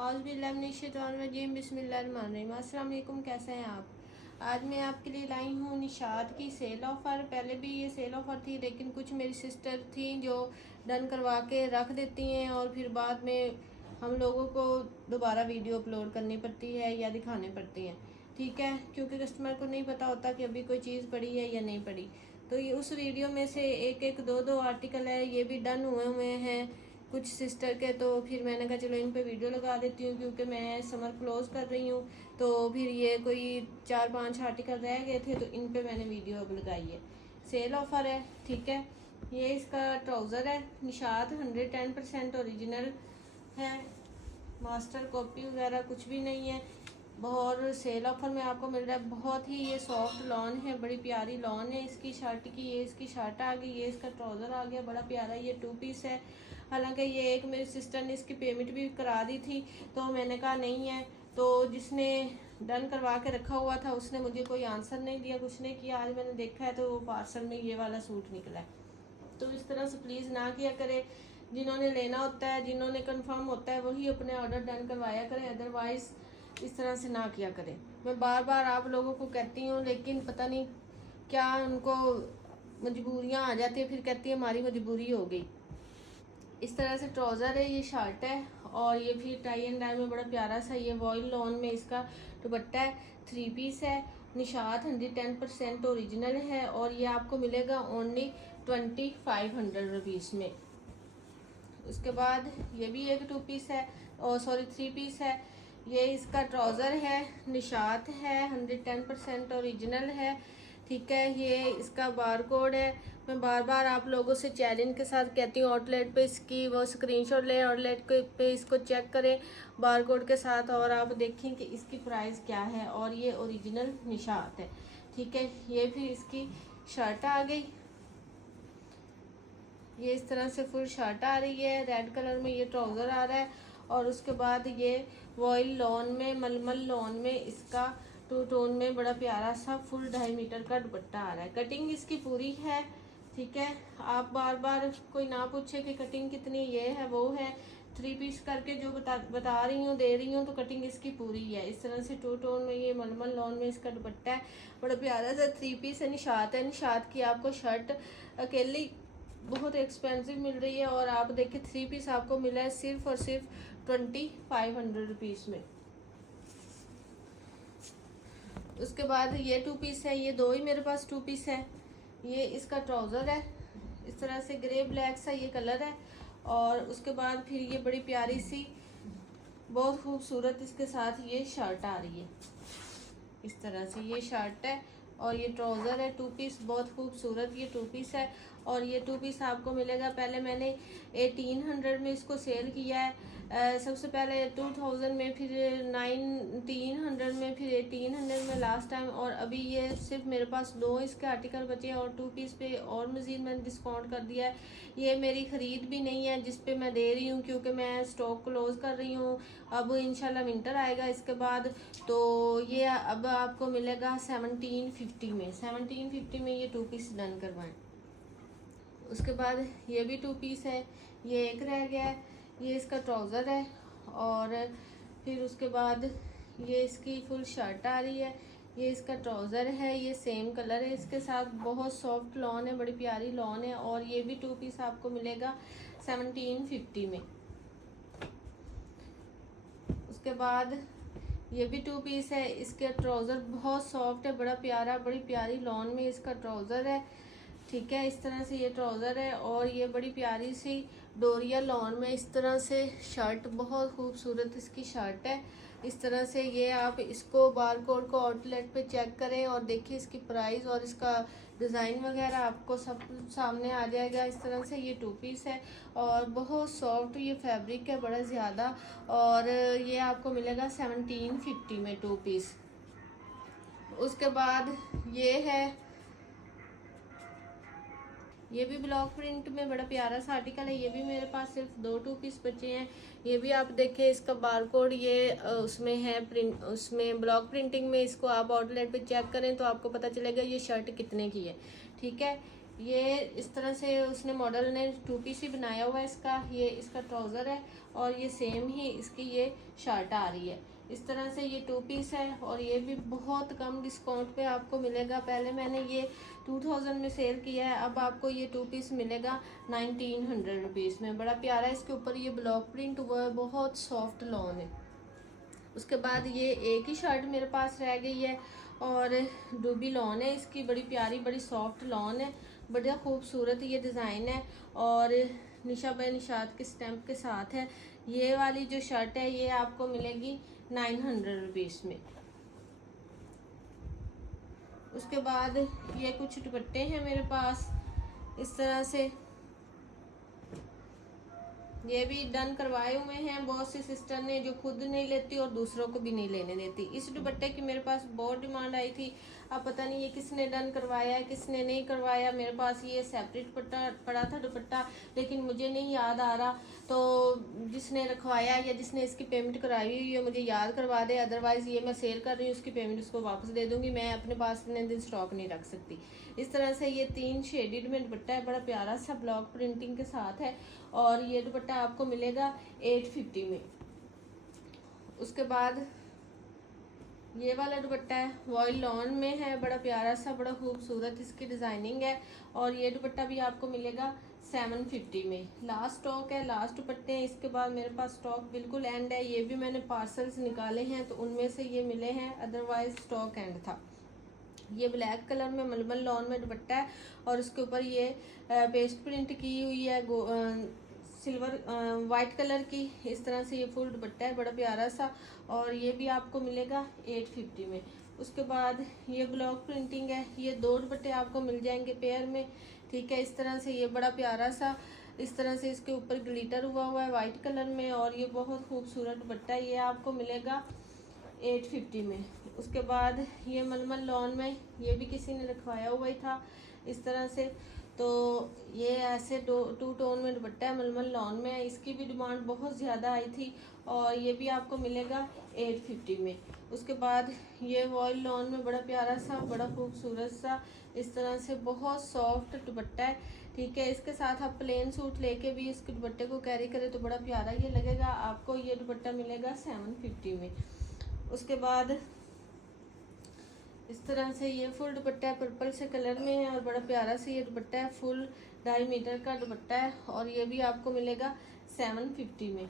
औज़ुबिल्लाहिमिनश्शैतानिर्रजीम बिस्मिल्लाहिर्रहमानिर्रहीम। अस्सलाम वालेकुम, कैसे हैं आप? आज मैं आपके लिए लाई हूँ निशात की सेल ऑफ़र। पहले भी ये सेल ऑफ़र थी, लेकिन कुछ मेरी सिस्टर थी जो डन करवा के रख देती हैं और फिर बाद में हम लोगों को दोबारा वीडियो अपलोड करनी पड़ती है या दिखाने पड़ती हैं। ठीक है, क्योंकि कस्टमर को नहीं पता होता कि अभी कोई चीज़ पड़ी है या नहीं पड़ी। तो ये उस वीडियो में से एक दो आर्टिकल है, ये भी डन हुए हैं कुछ सिस्टर के। तो फिर मैंने कहा चलो इन पे वीडियो लगा देती हूँ, क्योंकि मैं समर क्लोज कर रही हूँ। तो फिर ये कोई 4-5 आर्टिकल रह गए थे, तो इन पे मैंने वीडियो अब लगाई है। सेल ऑफ़र है, ठीक है। ये इसका ट्राउज़र है, निशात 110% ओरिजिनल है, मास्टर कॉपी वगैरह कुछ भी नहीं है। बहुत सेल ऑफर में आपको मिल रहा है। बहुत ही ये सॉफ्ट लॉन है, बड़ी प्यारी लॉन है इसकी शर्ट की। ये इसकी शर्ट आ गई, ये इसका ट्राउज़र आ गया, बड़ा प्यारा। ये 2 पीस है। हालांकि ये एक मेरी सिस्टर ने इसकी पेमेंट भी करा दी थी, तो मैंने कहा नहीं है। तो जिसने डन करवा के रखा हुआ था उसने मुझे कोई आंसर नहीं दिया, कुछ नहीं किया। आज मैंने देखा है तो वो पार्सल में ये वाला सूट निकला है। तो इस तरह से प्लीज़ ना किया करें। जिन्होंने लेना होता है, जिन्होंने कंफर्म होता है, वही अपने ऑर्डर डन करवाया करें, अदरवाइज़ इस तरह से ना किया करें। मैं बार बार आप लोगों को कहती हूँ, लेकिन पता नहीं क्या उनको मजबूरियाँ आ जाती है, फिर कहती है हमारी मजबूरी हो गई। इस तरह से ट्राउज़र है, ये शर्ट है, और ये फिर टाई एंड डाई में बड़ा प्यारा सा ये वॉयल लॉन में इसका दुपट्टा है। 3 पीस है, निशात 110% ओरिजिनल है, और ये आपको मिलेगा ओनली 2500 रुपीज़ में। उसके बाद ये भी एक 2 पीस है, और सॉरी 3 पीस है। ये इसका ट्राउज़र है, निशात है, 110% ओरिजिनल है, ठीक है। ये इसका बार कोड है। मैं बार बार आप लोगों से चैलेंज के साथ कहती हूँ, आउटलेट पे इसकी वो स्क्रीनशॉट लें, आउटलेट पे इसको चेक करें बार कोड के साथ, और आप देखें कि इसकी प्राइस क्या है। और ये ओरिजिनल निशात है, ठीक है। ये फिर इसकी शर्ट आ गई, ये इस तरह से फुल शर्ट आ रही है, रेड कलर में ये ट्राउज़र आ रहा है, और उसके बाद ये वॉयल लॉन में, मलमल लॉन में इसका 2 टोन में बड़ा प्यारा सा फुल 2.5 मीटर का दुपट्टा आ रहा है। कटिंग इसकी पूरी है, ठीक है। आप बार बार कोई ना पूछे कि कटिंग कितनी, ये है वो है। 3 पीस करके जो बता रही हूँ, दे रही हूँ, तो कटिंग इसकी पूरी है। इस तरह से 2 टोन में ये मलमल लॉन में इसका दुपट्टा है, बड़ा प्यारा सा 3 पीस है। निशात है, निशात की आपको शर्ट अकेली बहुत एक्सपेंसिव मिल रही है, और आप देखिए 3 पीस आपको मिला है सिर्फ और सिर्फ 2500 रुपीज़ में। उसके बाद ये 2 पीस है, ये 2 ही मेरे पास 2 पीस है। ये इसका ट्राउज़र है, इस तरह से ग्रे ब्लैक सा ये कलर है, और उसके बाद फिर ये बड़ी प्यारी सी बहुत खूबसूरत इसके साथ ये शर्ट आ रही है। इस तरह से ये शर्ट है, और ये ट्राउज़र है 2 पीस, बहुत खूबसूरत ये 2 पीस है। और ये 2 पीस आपको मिलेगा, पहले मैंने 1800 में इसको सेल किया है। सबसे पहले 2000 में, फिर 1900 में, फिर 1800 में लास्ट टाइम, और अभी ये सिर्फ मेरे पास 2 इसके आर्टिकल बचे हैं, और 2 पीस पे और मज़ीद मैंने डिस्काउंट कर दिया है। ये मेरी ख़रीद भी नहीं है जिस पे मैं दे रही हूँ, क्योंकि मैं स्टॉक क्लोज़ कर रही हूँ। अब इंशाल्लाह विंटर आएगा इसके बाद, तो ये अब आपको मिलेगा 1750 में। 1750 में ये 2 पीस डन करवाएं। उसके बाद ये भी 2 पीस है, ये एक रह गया है। ये इसका ट्राउज़र है, और फिर उसके बाद ये इसकी फुल शर्ट आ रही है। ये इसका ट्राउज़र है, ये सेम कलर है इसके साथ, बहुत सॉफ्ट लॉन है, बड़ी प्यारी लॉन है, और ये भी 2 पीस आपको मिलेगा 1750 में। उसके बाद ये भी 2 पीस है, इसके ट्राउज़र बहुत सॉफ्ट है, बड़ा प्यारा, बड़ी प्यारी लॉन में इसका ट्राउज़र है, ठीक है। इस तरह से ये ट्राउज़र है, और ये बड़ी प्यारी सी डोरिया लॉन में इस तरह से शर्ट, बहुत खूबसूरत इसकी शर्ट है। इस तरह से ये आप इसको बार कोड को आउटलेट पे चेक करें और देखिए इसकी प्राइस और इसका डिज़ाइन वगैरह आपको सब सामने आ जाएगा। इस तरह से ये 2 पीस है, और बहुत सॉफ्ट ये फैब्रिक है बड़ा ज़्यादा, और ये आपको मिलेगा 1750 में 2 पीस। उसके बाद ये है, ये भी ब्लॉक प्रिंट में बड़ा प्यारा सा आर्टिकल है। ये भी मेरे पास सिर्फ 2 पीस बचे हैं। ये भी आप देखें, इसका बारकोड ये उसमें है, प्रिंट उसमें ब्लॉक प्रिंटिंग में। इसको आप आउटलेट पे चेक करें तो आपको पता चलेगा ये शर्ट कितने की है, ठीक है। ये इस तरह से उसने मॉडल ने 2 पीस ही बनाया हुआ है इसका। ये इसका ट्राउज़र है और ये सेम ही इसकी ये शर्ट आ रही है। इस तरह से ये 2 पीस है और ये भी बहुत कम डिस्काउंट पे आपको मिलेगा। पहले मैंने ये 2000 में सेल किया है, अब आपको ये 2 पीस मिलेगा 1900 रुपीज़ में। बड़ा प्यारा है, इसके ऊपर ये ब्लॉक प्रिंट हुआ है, बहुत सॉफ्ट लॉन है। उसके बाद ये एक ही शर्ट मेरे पास रह गई है और डूबी लॉन है इसकी, बड़ी प्यारी बड़ी सॉफ्ट लॉन है, बढ़िया खूबसूरत ये डिज़ाइन है और निशा बाय निशात के स्टैम्प के साथ है। ये वाली जो शर्ट है ये आपको मिलेगी 900 रुपीज़ में। उसके बाद ये कुछ दुपट्टे हैं मेरे पास इस तरह से, ये भी डन करवाए हुए हैं बहुत सी सिस्टर ने, जो खुद नहीं लेती और दूसरों को भी नहीं लेने देती। इस दुपट्टे की मेरे पास बहुत डिमांड आई थी, अब पता नहीं ये किसने डन करवाया है किसने नहीं करवाया। मेरे पास ये सेपरेट पड़ा था दुपट्टा, लेकिन मुझे नहीं याद आ रहा, तो जिसने रखवाया या जिसने इसकी पेमेंट कराई हुई है मुझे याद करवा दे, अदरवाइज़ ये मैं सेल कर रही हूँ उसकी पेमेंट उसको वापस दे दूँगी। मैं अपने पास इतने दिन स्टॉक नहीं रख सकती। इस तरह से ये 3 शेडेड में दुपट्टा है, बड़ा प्यारा सा ब्लॉक प्रिंटिंग के साथ है और ये दुपट्टा आपको मिलेगा 850 में। उसके बाद ये वाला दुपट्टा है, वॉयल लॉन में है, बड़ा प्यारा सा बड़ा खूबसूरत इसकी डिज़ाइनिंग है और ये दुपट्टा भी आपको मिलेगा 750 में। लास्ट स्टॉक है, लास्ट दुपट्टे हैं, इसके बाद मेरे पास स्टॉक बिल्कुल एंड है। ये भी मैंने पार्सल्स निकाले हैं तो उनमें से ये मिले हैं, अदरवाइज स्टॉक एंड था। ये ब्लैक कलर में मलमल लॉन में दुपट्टा है और उसके ऊपर ये पेस्ट प्रिंट की हुई है सिल्वर वाइट कलर की। इस तरह से ये फुल दुपट्टा है, बड़ा प्यारा सा और ये भी आपको मिलेगा 850 में। उसके बाद ये ब्लॉक प्रिंटिंग है, ये 2 दुपट्टे आपको मिल जाएंगे पेयर में, ठीक है। इस तरह से ये बड़ा प्यारा सा इस तरह से इसके ऊपर ग्लिटर हुआ है वाइट कलर में और ये बहुत खूबसूरत दुपट्टा है, ये आपको मिलेगा 850 में। उसके बाद ये मलमल लॉन में, ये भी किसी ने रखवाया हुआ ही था इस तरह से, तो ये ऐसे 2 टोन में दुपट्टा है, मलमल लॉन में है, इसकी भी डिमांड बहुत ज़्यादा आई थी और ये भी आपको मिलेगा 850 में। उसके बाद ये वॉयल लॉन में बड़ा प्यारा सा बड़ा खूबसूरत सा इस तरह से बहुत सॉफ्ट दुपट्टा है, ठीक है। इसके साथ आप प्लेन सूट लेके भी इस दुपट्टे को कैरी करें तो बड़ा प्यारा ये लगेगा। आपको ये दुपट्टा मिलेगा 750 में। उसके बाद इस तरह से ये फुल दुपट्टा है, पर्पल से कलर में है और बड़ा प्यारा से ये दुपट्टा है, फुल 2.5 मीटर का दुपट्टा है और ये भी आपको मिलेगा 750 में।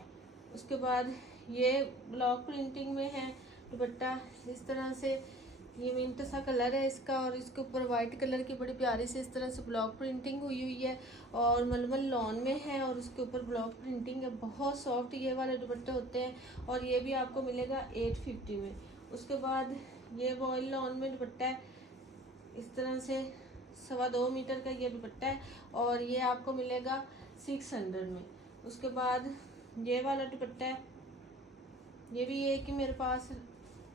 उसके बाद ये ब्लॉक प्रिंटिंग में है दुपट्टा, इस तरह से ये मिंट सा कलर है इसका और इसके ऊपर वाइट कलर की बड़ी प्यारी से इस तरह से ब्लॉक प्रिंटिंग हुई है और मलमल लॉन में है और उसके ऊपर ब्लॉक प्रिंटिंग है। बहुत सॉफ्ट ये वाले दुपट्टे होते हैं और ये भी आपको मिलेगा 850 में। उसके बाद ये वॉयल लॉन में दुपट्टा है, इस तरह से 2.25 मीटर का ये दुपट्टा है और ये आपको मिलेगा 600 में। उसके बाद ये वाला दुपट्टा है, ये भी एक ही मेरे पास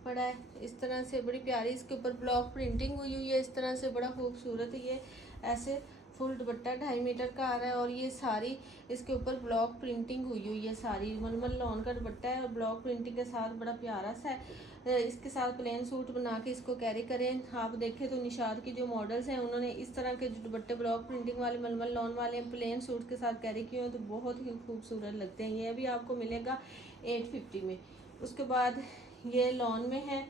पड़ा है, इस तरह से बड़ी प्यारी इसके ऊपर ब्लॉक प्रिंटिंग हुई है, इस तरह से बड़ा खूबसूरत ये ऐसे फुल दुपट्टा 2.5 मीटर का आ रहा है और ये सारी इसके ऊपर ब्लॉक प्रिंटिंग हुई है, सारी मलमल लॉन का दुपट्टा है और ब्लॉक प्रिंटिंग के साथ बड़ा प्यारा सा है। इसके साथ प्लेन सूट बना के इसको कैरी करें। आप देखें तो निशात की जो मॉडल्स हैं उन्होंने इस तरह के जो दुपट्टे ब्लॉक प्रिंटिंग वाले मलमल लॉन वाले प्लेन सूट के साथ कैरी किए हैं तो बहुत ही खूबसूरत लगते हैं। ये भी आपको मिलेगा 850 में। उसके बाद ये लॉन में है,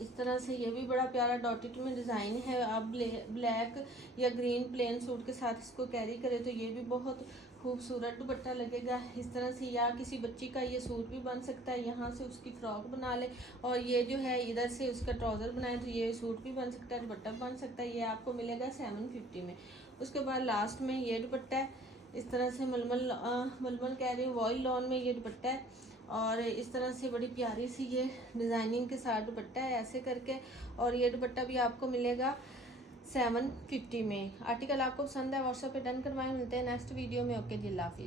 इस तरह से ये भी बड़ा प्यारा डॉटेड में डिज़ाइन है। आप ब्लैक या ग्रीन प्लेन सूट के साथ इसको कैरी करें तो ये भी बहुत खूबसूरत दुपट्टा लगेगा इस तरह से, या किसी बच्ची का ये सूट भी बन सकता है, यहाँ से उसकी फ्रॉक बना ले और ये जो है इधर से उसका ट्राउज़र बनाए तो ये सूट भी बन सकता है, दुपट्टा बन सकता है। ये आपको मिलेगा 750 में। उसके बाद लास्ट में ये दुपट्टा है, इस तरह से मलमल कह रही हूँ वॉयल लॉन में ये दुपट्टा है और इस तरह से बड़ी प्यारी सी ये डिज़ाइनिंग के साथ दुपट्टा है ऐसे करके और ये दुपट्टा भी आपको मिलेगा 750 में। आर्टिकल आपको पसंद है व्हाट्सएप पे डन करवाएं। मिलते हैं नेक्स्ट वीडियो में। ओके जी, अल्लाह हाफिज़।